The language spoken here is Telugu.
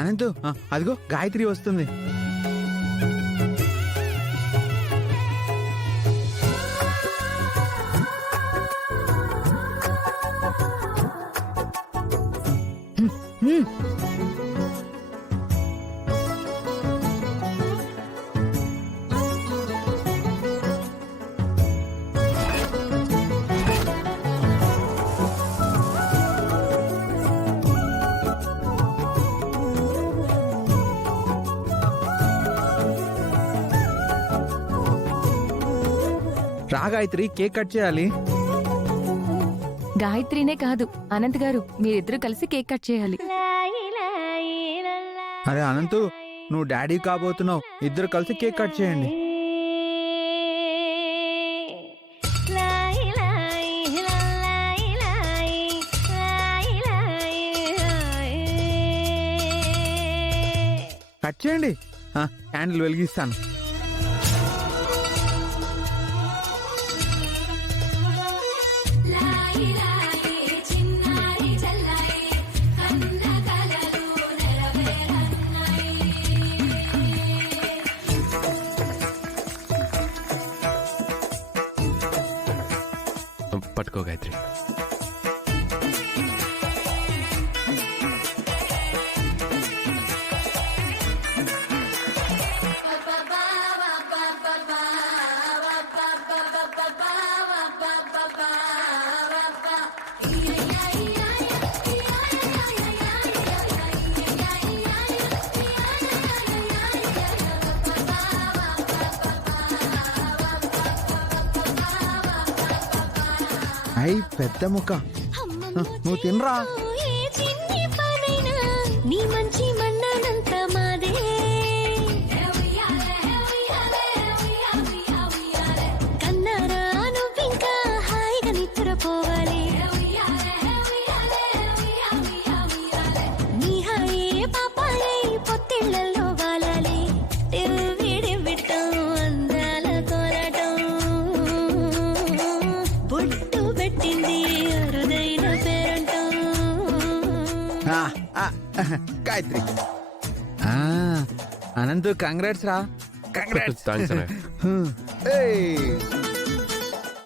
అనంతు అదిగో గాయత్రి వస్తుంది. రా గాయత్రి, కేక్ కట్ చేయాలి. గాయత్రినే కాదు, అనంత్ గారు మీరిద్దరూ కలిసి కేక్ కట్ చేయాలి. అరే అనంతు, నువ్వు డాడీ కాబోతున్నావు, ఇద్దరు కలిసి కేక్ కట్ చేయండి. కట్ చేయండి, క్యాండిల్ వెలిగిస్తాను. పట్టుకో గాయత్రి. అయ్యి పెద్ద ముక్క, నువ్వు తినరా. నీ మంచి మన్నానంత మాదే, కన్నారా నువ్వింకా హాయిగా నిద్రపోవాలి. నీ హాయే పాపాయే పొత్తిళ్లలో వాలాలి. విడటం అందాల కోరటం, బొట్టు పెట్టింది అరుదైన పేరంటం. గాయత్రి, అనంతు కంగ్రాట్స్ రా. థాంక్స్ అన్నయ్య. ఏయ్